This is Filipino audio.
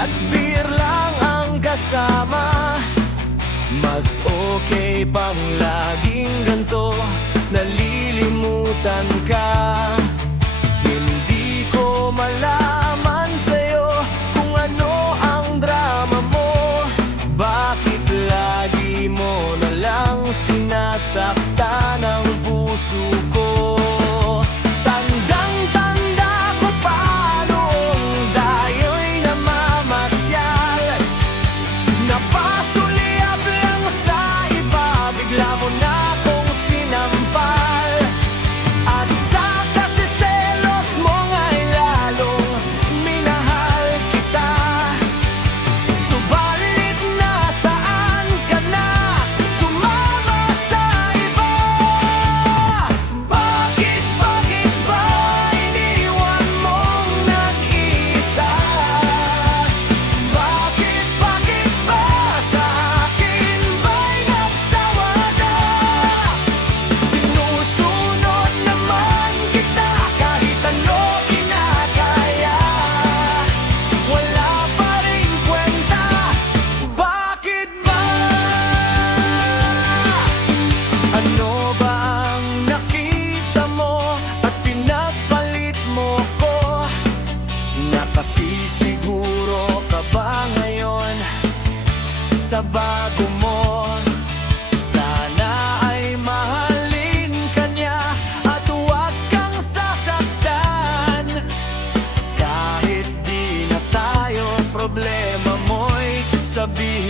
at beer lang ang kasama. Mas okay pang laging ganto, nalilimutan ka. Hindi ko malaman sa'yo kung ano ang drama mo. Bakit lagi mo na lang sinasaktan ang puso ko? Tandang-tanda ko pa noong tayo'y namamasyal. Napasulyap lang sa iba, bigla mo na akong sinampal. At sa kasiselos mo nga'y lalong minahal kita. Subalit nasaan ka na, sumama sa iba? Bakit ba iniwan mong nag-iisa? Bakit ba sa akin ba'y nagsawa na? Sinusunod naman kita kahit ano kinakaya. Wala pa rin kwenta, bakit ba? Ano ba ang nakita mo at pinagpalit mo ko? Nakasisiguro ka ba ngayon sa bago mo? Sana ay mahalin ka niya at huwag kang sasaktan. Kahit di na tayo, problema mo'y sabihin